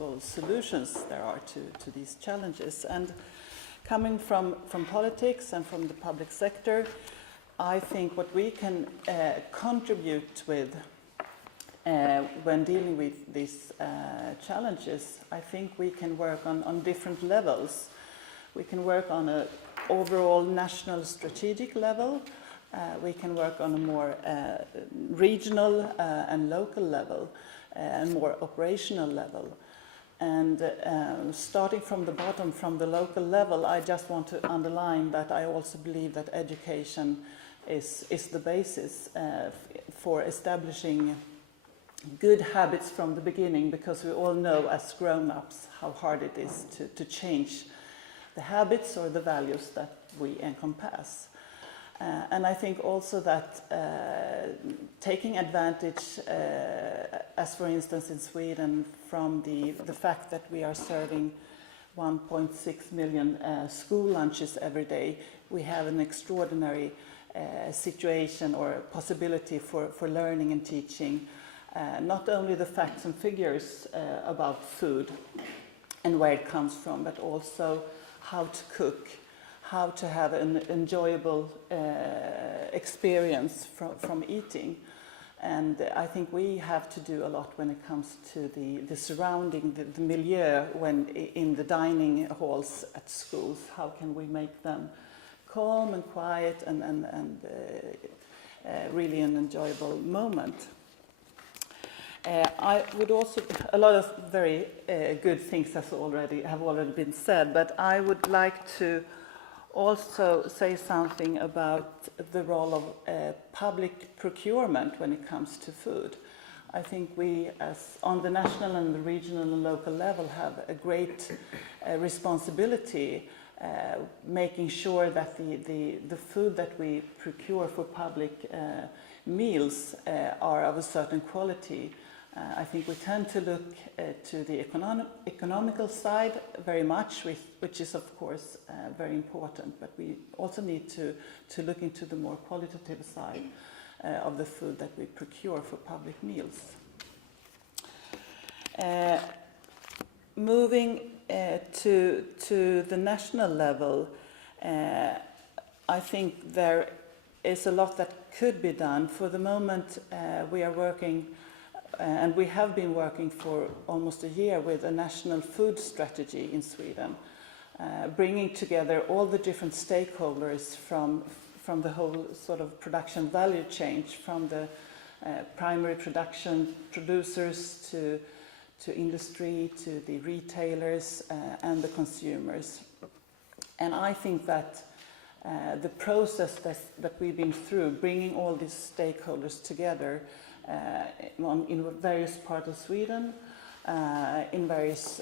possible solutions there are to these challenges. And coming from politics and from the public sector, I think what we can contribute with when dealing with these challenges, I think we can work on different levels. We can work on an overall national strategic level. We can work on a more regional and local level, and more operational level. And starting from the bottom, from the local level, I just want to underline that I also believe that education is the basis for establishing good habits from the beginning, because we all know as grown-ups how hard it is to change the habits or the values that we encompass. And I think also that taking advantage, as for instance in Sweden, from the fact that we are serving 1.6 million school lunches every day, we have an extraordinary situation or possibility for learning and teaching, not only the facts and figures about food and where it comes from, but also how to cook, how to have an enjoyable experience from eating. And I think we have to do a lot when it comes to the surrounding, the milieu when in the dining halls at schools. How can we make them calm and quiet and really an enjoyable moment? I would also, a lot of very good things have already been said, but I would like to also say something about the role of public procurement when it comes to food. I think we, as on the national and the regional and local level, have a great responsibility making sure that the food that we procure for public meals are of a certain quality. I think we tend to look to the economical side very much, which is of course very important, but we also need to look into the more qualitative side of the food that we procure for public meals. Moving to the national level, I think there is a lot that could be done. For the moment, we are working and we have been working for almost a year with a national food strategy in Sweden, bringing together all the different stakeholders from the whole sort of production value chain, from the primary production producers to industry, to the retailers and the consumers. And I think that the process that we've been through, bringing all these stakeholders together in various parts of Sweden, in various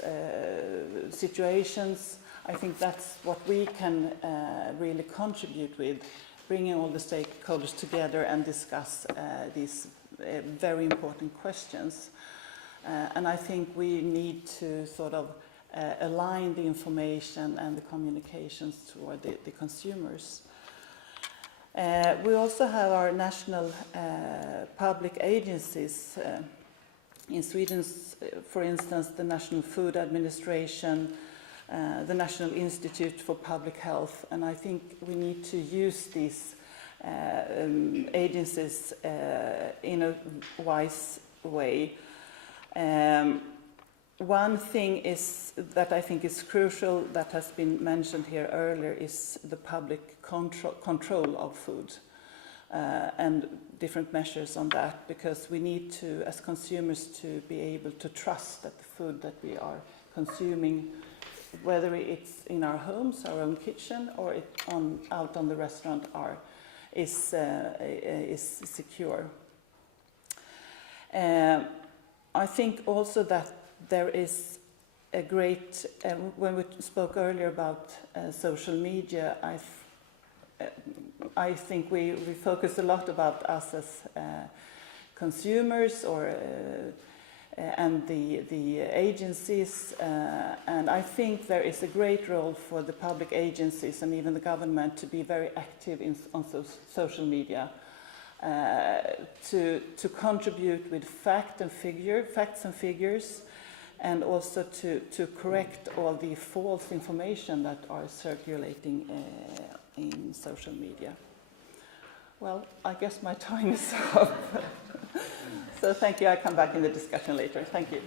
situations, I think that's what we can really contribute with, bringing all the stakeholders together and discuss these very important questions. And I think we need to sort of align the information and the communications toward the consumers. We also have our national public agencies. In Sweden, for instance, the National Food Administration, the National Institute for Public Health, and I think we need to use these agencies in a wise way. One thing is that I think is crucial, that has been mentioned here earlier, is the public control of food and different measures on that, because we need to, as consumers, to be able to trust that the food that we are consuming, whether it's in our homes, our own kitchen, or out on the restaurant, is secure. I think also that there is a great, when we spoke earlier about social media, I think we focus a lot about us as consumers and the agencies, and I think there is a great role for the public agencies and even the government to be very active on social media, to contribute with facts and figures, and also to correct all the false information that are circulating in social media. Well, I guess my time is up. So thank you. I'll come back in the discussion later. Thank you.